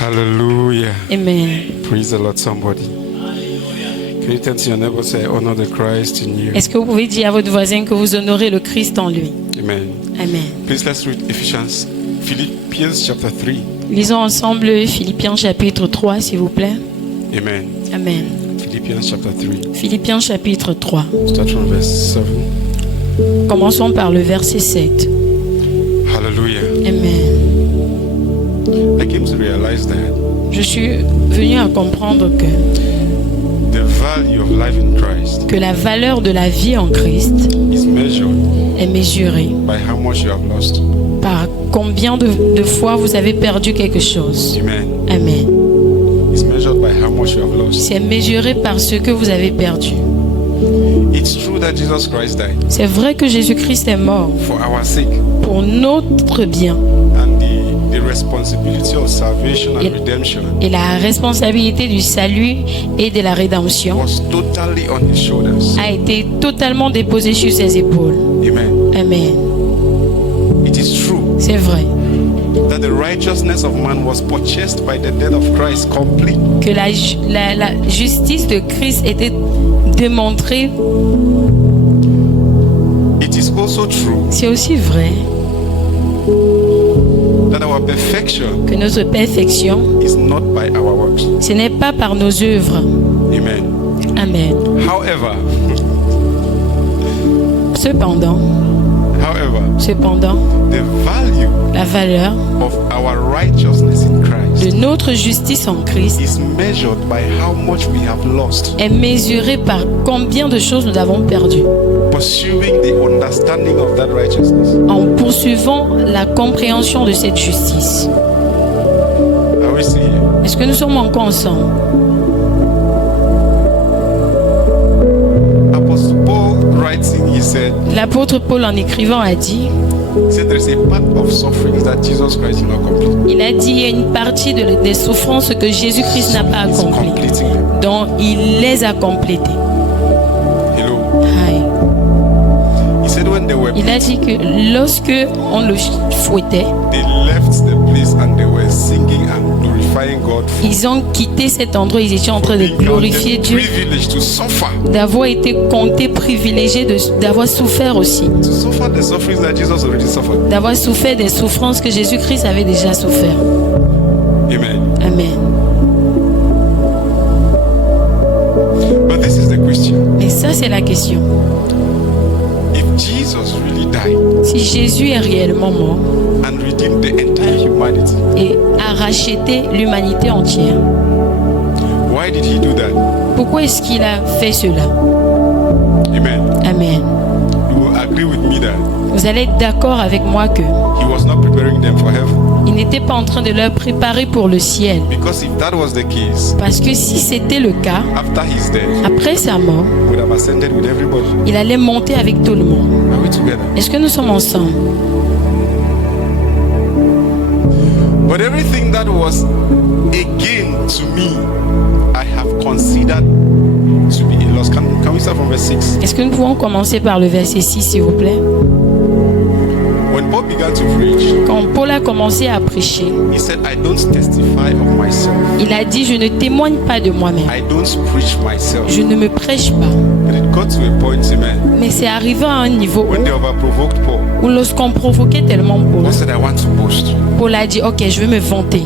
Hallelujah. Amen. Praise the Lord, somebody. Can you turn to your neighbor and say, honor the Christ in you? Est-ce que vous pouvez dire à votre voisin que vous honorez le Christ en lui? Amen. Amen. Please let's read Philippians chapter 3. Lisons ensemble Philippiens chapitre 3, s'il vous plaît. Amen. Amen. Philippians chapter 3. Philippiens chapitre 3. Start from verse 7. Commençons par le verset 7. Hallelujah. Amen. I came to realize that Je suis venu à comprendre the value of life in Christ que la valeur de la vie en Christ is measured est mesurée by how much you have lost. par combien de fois vous avez perdu quelque chose. Amen. Amen. It's measured by how much you have lost. C'est mesuré par ce que vous avez perdu. It's true that Jesus Christ died C'est vrai que Jésus-Christ est mort for our sake, pour notre bien. and the responsibility of salvation and redemption Et la responsabilité du salut et de la rédemption was totally on his shoulders. a été totalement déposée sur ses épaules. Amen. Amen. It is true C'est vrai that the righteousness of man was purchased by the death of Christ complete. que la justice de Christ était démontrée. It is also true C'est aussi vrai that our perfection que notre perfection, is not by our works. ce n'est pas par nos œuvres. Amen. Amen. However, Cependant, the value la valeur of our righteousness in Christ de notre justice en Christ is measured by how much we have lost est mesurée par combien de choses nous avons perdu pursuing the understanding of that righteousness. en poursuivant la compréhension de cette justice. Are we still here? Est-ce que nous sommes encore ensemble? Apostle Paul writing, he said L'apôtre Paul en écrivant a dit, there is a part of suffering that Jesus Christ did not complete. il a dit il y a une partie des souffrances que Jésus-Christ n'a pas He's accomplies, completing them. dont il les a complétées. Hello. Aïe. He said when they were Il a dit que lorsque on le fouettait, they left the place and they were singing and glorifying God for ils ont quitté cet endroit, ils étaient en train de being glorifier counted Dieu, privileged to suffer d'avoir été compté privilégié, d'avoir souffert aussi, the sufferings that Jesus already suffered. d'avoir souffert des souffrances que Jésus-Christ avait déjà souffert. Amen. Amen. But this is the question. Mais ça, c'est la question. If Jesus really died Si Jésus est réellement mort and redeemed the entire humanity, et a racheté l'humanité entière, why did he do that? pourquoi est-ce qu'il a fait cela? Amen. Amen. You will agree with me that Vous allez être d'accord avec moi que he was not preparing them for heaven. il n'était pas en train de leur préparer pour le ciel. Because if that was the case, Parce que si c'était le cas, after his death, après sa mort, he would have ascended with everybody. il allait monter avec tout le monde. Are we together? Est-ce que nous sommes ensemble? But everything that was a gain to me, I have considered to be a loss. Can we start from verse 6? Est-ce que nous pouvons commencer par le verset 6, s'il vous plaît? When Paul began to preach, Quand Paul a commencé à prêcher, he said, I don't testify of myself. il a dit, je ne témoigne pas de moi-même. I don't preach myself. Je ne me prêche pas. But it got to a point, amen, Mais c'est arrivé à un niveau when they overprovoked Paul. où lorsqu'on provoquait tellement Paul, Paul said, I want to boast. Paul a dit, ok, je vais me vanter.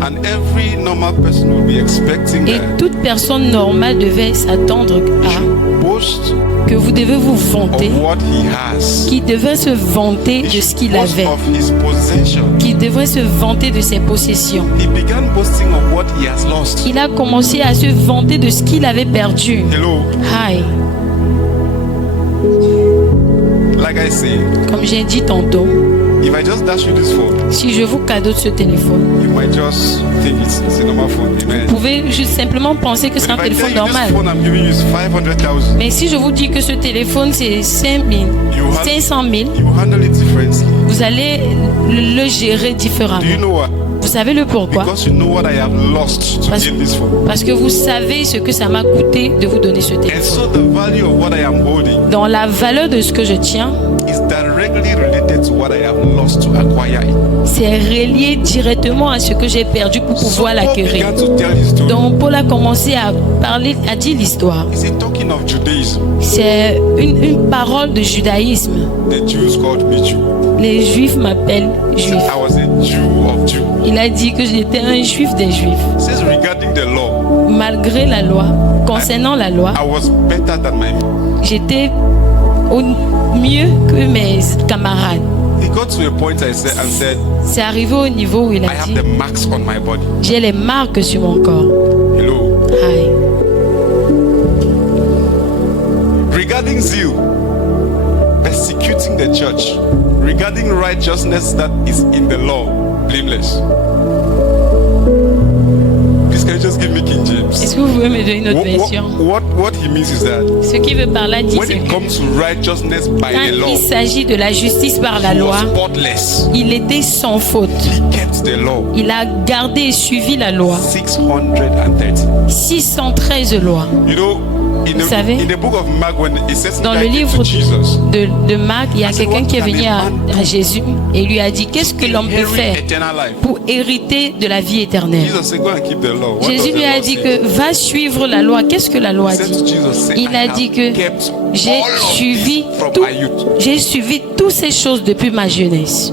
And every normal person will be expecting Et that toute personne normale devait s'attendre à boast que vous devez vous of vanter, what he has. qui devait se vanter He de should ce qu'il boast avait, of his possession. qui devait se vanter de ses possessions. He began boasting of what he has lost. Il a commencé à se vanter de ce qu'il avait perdu. Hello. Aïe. Like I say, Comme j'ai dit tantôt, if I just dash you this phone, si je vous cadeau ce téléphone, you might just think it's a normal phone. Amen. vous pouvez juste simplement penser que c'est un If I tell téléphone you this normal. phone I'm giving you is 500,000, Mais si je vous dis que ce téléphone c'est 5 000, 500 000, you handle it differently. vous allez le gérer Do différemment. you know why? Vous savez le pourquoi? Because you know what I have lost to Parce, gain this phone. parce que vous savez ce que ça m'a coûté de vous donner ce And téléphone. so the value of what I am holding Dans la valeur de ce que je tiens is directly directly related to what I have lost to acquire it. C'est relié directement à ce que j'ai perdu pour pouvoir So Paul l'acquérir. began to tell his story. Donc Paul a commencé à parler, à dire l'histoire. He's talking of Judaism. C'est une parole de judaïsme. The Jews called me Jew. Les juifs m'appellent juif. I was a Jew of Jew. Il a dit que j'étais un juif des juifs. It says regarding the law, Malgré la loi, concernant la loi, I was better than my. j'étais mieux que mes camarades. He got to a point and said, C'est arrivé au niveau où il I a have dit, the marks on my body. j'ai les marques sur mon corps. Hello. Aïe. Regarding zeal, persecuting the church. Regarding righteousness that is in the law, blameless. Please, can you just give me King James? Est-ce que vous pouvez me donner une autre version? What he means is that Ce qui veut par là dire, when c'est it que comes to righteousness by the quand law, il s'agit de la justice par la he loi, was spotless. il était sans faute. He kept the law. Il a gardé et suivi la loi. 630. 613 lois. You know, Vous savez, in the book of Mark, when it says dans that le to livre Jesus, de Marc, il y a I said, quelqu'un what qui est can venu a à man Jésus et lui a dit, qu'est-ce que l'homme peut inherit faire eternal life. pour hériter de la vie éternelle? Jesus said, go and keep the law. What Jésus does lui the a law dit say? que va suivre la loi. Qu'est-ce que la loi He said dit? to Jesus, say, Il I a have dit que kept j'ai all of suivi this from tout, my youth. j'ai suivi toutes ces choses depuis ma jeunesse.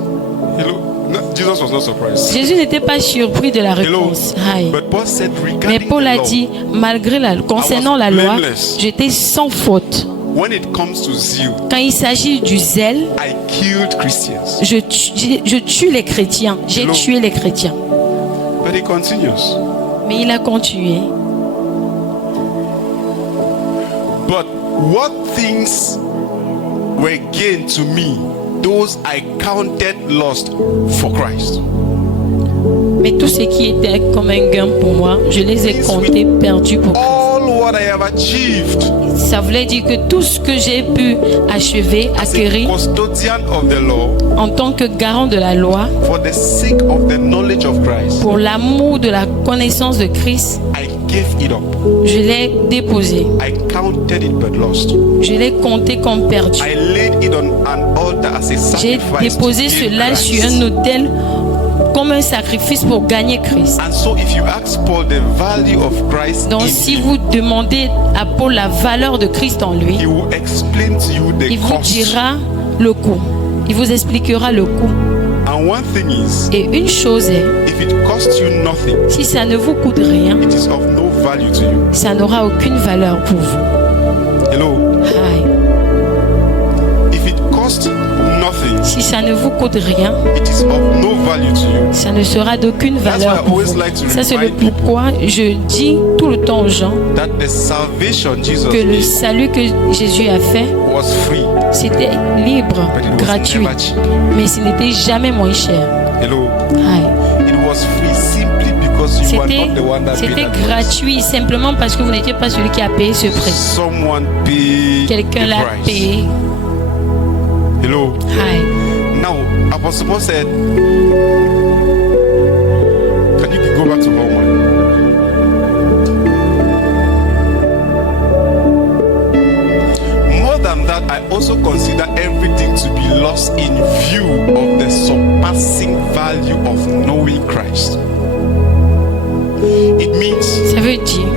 Hello? No, Jesus was not surprised. Jésus n'était pas surpris de la Hello? réponse. Aïe. But Paul said, Mais regarding Paul a the law, dit, concernant la loi, blameless. j'étais sans faute. when it comes to zeal, Quand il s'agit du zèle, I killed Christians. je tue les chrétiens. J'ai Hello? tué les chrétiens. But he continues. Mais il a continué. But what things were gain to me, those I counted lost for Christ. Mais tout ce qui était comme un gain pour moi, je les ai comptés perdus pour Christ. All what I have achieved Ça voulait dire que tout ce que j'ai pu achever, as a acquérir custodian of the law, en tant que garant de la loi, for the sake of the knowledge of Christ, pour l'amour de la connaissance de Christ, I gave it up. je l'ai déposé. I counted it but lost. Je l'ai compté comme perdu. I laid it on an altar as a J'ai sacrifice déposé to gain cela sur Christ. un autel comme un sacrifice pour gagner Christ. And so if you ask Paul the value of Christ Donc in si him, vous demandez à Paul la valeur de Christ en lui, he will explain to you the il vous cost. dira le coût. Il vous expliquera le coût. And one thing is, Et une chose est, if it costs you nothing, si ça ne vous coûte rien, it is of no value to you. ça n'aura aucune valeur pour vous. Hello? Aïe. If it costs nothing, Si ça ne vous coûte rien, it is of no value to you. ça ne sera d'aucune That's why valeur I pour always vous. like to Ça c'est le remind people pourquoi je dis tout le temps aux gens that the salvation Jesus que le gave salut que Jésus a fait, was free, c'était libre, but it was gratuit, never cheap. mais ce n'était jamais moins cher. Hello? Aïe. It was free simply because you are not the one that paid C'était that price. gratuit simplement parce que vous n'étiez pas celui qui a payé ce prix. Someone paid Quelqu'un the l'a price. payé. Hello? Aïe. Now, Apostle Paul said, can you go back to Rome 1? More than that, I also consider everything to be lost in view of the surpassing value of knowing Christ. It means Ça veut dire,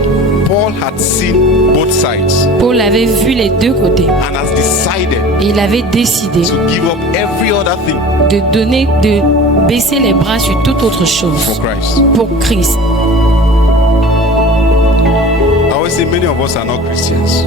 Paul had seen both sides Paul avait vu les deux côtés and has decided et il avait décidé to give up every other thing de baisser les bras sur toute autre for chose Christ. pour Christ. I always say many of us are not Christians.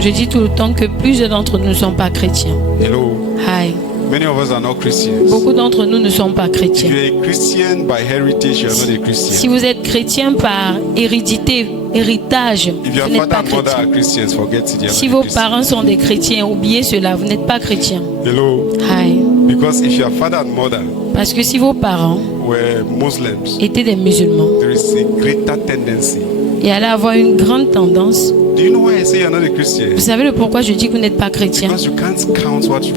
Je dis tout le temps que plusieurs d'entre nous ne sont pas chrétiens. Hello. Aïe. Many of us are not Christians. Beaucoup d'entre nous ne sont pas If chrétiens. you're a Christian by heritage, you're not a Si Christian. vous êtes chrétien par hérédité, héritage, If vous your n'êtes father pas and mother chrétien. are Christians, forget it. You're Si not a vos Christian. parents sont des chrétiens, oubliez cela, vous n'êtes pas chrétien. Hello. Aïe. Because if your father and mother Parce que si vos parents were Muslims, étaient des musulmans, there is a greater tendency. et allaient avoir une grande tendance. Do you know why I say you're not a Christian? Vous savez le pourquoi je dis que vous n'êtes pas chrétien? Because you can't count what you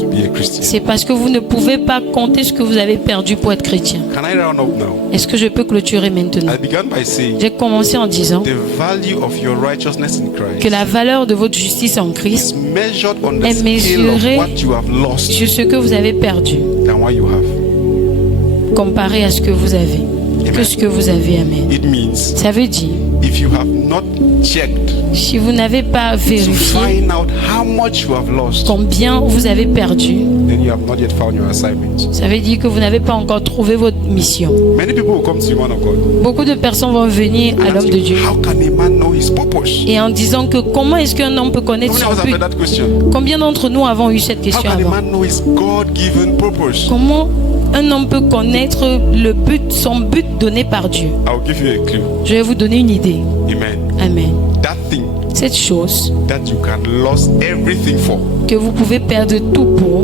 to be a Christian. C'est parce que vous ne pouvez pas compter ce que vous avez perdu pour être chrétien. Can I round up now? Est-ce que je peux clôturer maintenant? I began by saying J'ai commencé en disant the value of your righteousness in que Christ la valeur de votre justice en Christ is measured on the est scale mesurée of what you have lost sur ce que vous avez perdu than what you have. comparé à ce que vous avez. Que ce que vous avez, amen. It means Ça veut dire, if you have not checked si vous n'avez pas to vérifié find out how much you have lost, combien vous avez perdu, then you have not yet found your assignment. ça veut dire que vous n'avez pas encore trouvé votre mission. Many people will come to you, man of God, Beaucoup de personnes vont venir à and ask l'homme de you, Dieu how can a man know his purpose? et en disant que comment est-ce qu'un homme peut How connaître many son of us have but? heard that question? Combien d'entre nous avons eu cette How question can a avant? man know his God-given purpose? Comment un homme peut connaître le but, son but donné par Dieu? I'll give you a clue. Je vais vous donner une idée. Amen. Amen. That thing Cette chose that you can lose everything for que vous pouvez perdre tout pour,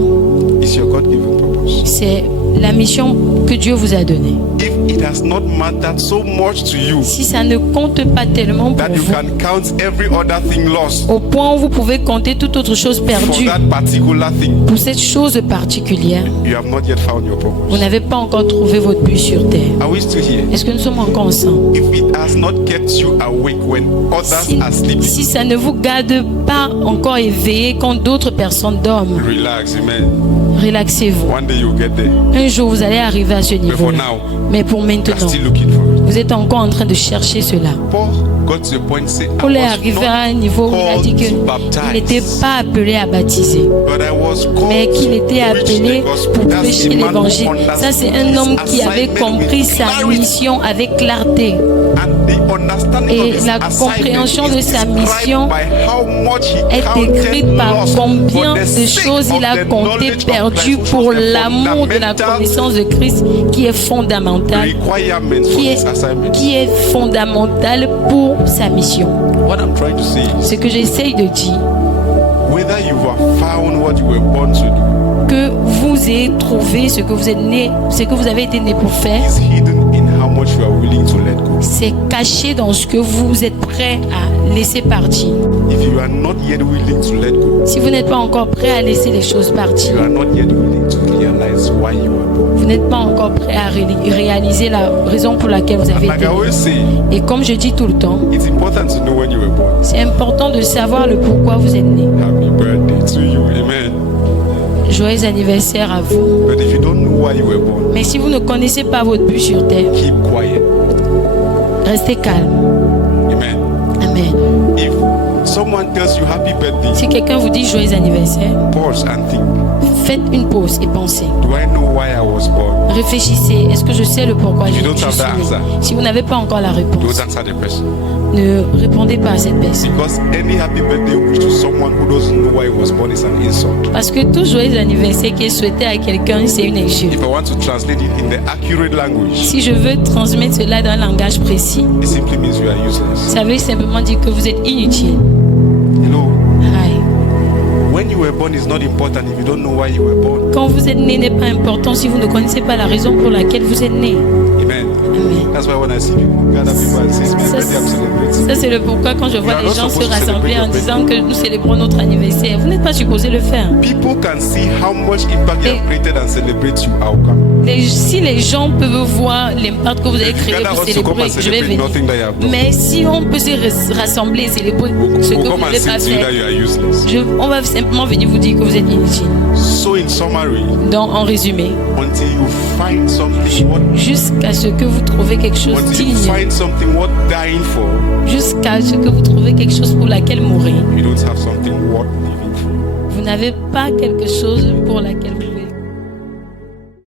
is your God-given purpose. c'est la mission que Dieu vous a donnée. If it has not mattered so much to you Si ça ne compte pas tellement pour that you vous, can count every other thing lost au point où vous pouvez compter toute autre chose for perdue that particular thing, pour cette chose particulière, you have not yet found your vous purpose. n'avez pas encore trouvé votre but sur terre. Are we still here? Est-ce que nous sommes encore ensemble? If it has not kept you awake when others Si, are sleeping, si ça ne vous garde pas encore éveillé quand d'autres personnes dorment, relax, amen. relaxez-vous. One day you'll get there. Un jour, vous allez arriver à ce But for niveau-là. now, Mais pour you are maintenant, still looking for it. vous êtes encore en train de chercher cela. Paul got to the point say, Paul est I was arrivé à un not niveau où il a dit called to qu'il n'était baptize, pas appelé à baptiser, but I was mais called qu'il to était preach appelé the gospel. pour That's prêcher a man who l'évangile. Ça, c'est un understood homme his qui avait assignment compris with sa clarity. mission avec clarté. And the understanding Et of his la assignment compréhension de is sa described mission by how much he est counted écrite par lost combien for the de sake choses il of a the compté knowledge of perdu Christ, pour which was the l'amour de la fundamental connaissance de Christ qui est fondamental, requirement for his assignment. qui est fondamental pour sa mission. What I'm trying to say is, Ce que j'essaye de dire, whether you have found what you were born to do que vous ayez trouvé ce que vous êtes né, ce que vous avez été né pour faire, is hidden in how much you are willing to let go. c'est caché dans ce que vous êtes prêt à laisser partir. If you are not yet willing to let go, Si vous n'êtes pas encore prêt à laisser les choses you partir, are not yet willing to realize why you are born. vous n'êtes pas encore prêt à réaliser la raison pour laquelle vous avez Like I été né. always say, Et comme je dis tout le temps, it's important to know when you were born. c'est important de savoir le pourquoi vous êtes né. Happy birthday to you, amen. Joyeux anniversaire à vous. But if you don't know why you were born, Mais si vous ne connaissez pas votre but sur terre, keep quiet, restez calme. amen. Amen. If someone tells you happy birthday, Si quelqu'un vous dit joyeux anniversaire, pause and think, faites une pause et pensez. do I know why I was born? Réfléchissez. Est-ce que je sais le pourquoi If je you don't suis have that né? answer, Si vous n'avez pas encore la don't réponse, answer the person. ne répondez pas à cette personne. Because any happy birthday wish to someone who doesn't know why he was born is an insult. Parce que tout joyeux anniversaire qui est souhaité à quelqu'un, c'est une insulte. If I want to translate it in the accurate language, Si je veux transmettre cela dans un langage précis, it simply means you are useless. ça veut simplement dire que vous êtes inutile. Hello. Aïe. When you were born is not important if you don't know why you were born. Quand vous êtes né n'est pas important si vous ne connaissez pas la raison pour laquelle vous êtes né. Amen. Amen. That's why when I see people gather people and say, "It's my birthday, I'm celebrating." Ça c'est le pourquoi quand je vois You are les not gens se supposed to rassembler celebrate en your disant que nous célébrons notre anniversaire. Vous n'êtes pas supposé le faire. People can see how much impact you have created and celebrate you. I'll come. Si les gens peuvent voir l'impact que vous avez If you créé gather pour us to come célébrer, and je vais celebrate venir. nothing that you have done, Mais si on peut se rassembler et célébrer ce que we'll vous come ne and voulez say pas to you faire, that you are useless. on va simplement venir vous dire que vous êtes inutile. So in summary, Donc en résumé, until you find something worth, jusqu'à ce que vous trouvez quelque chose until you digne, find something worth dying for, jusqu'à ce que vous trouvez quelque chose pour laquelle mourir, you don't have something worth living for. vous n'avez pas quelque chose pour laquelle vous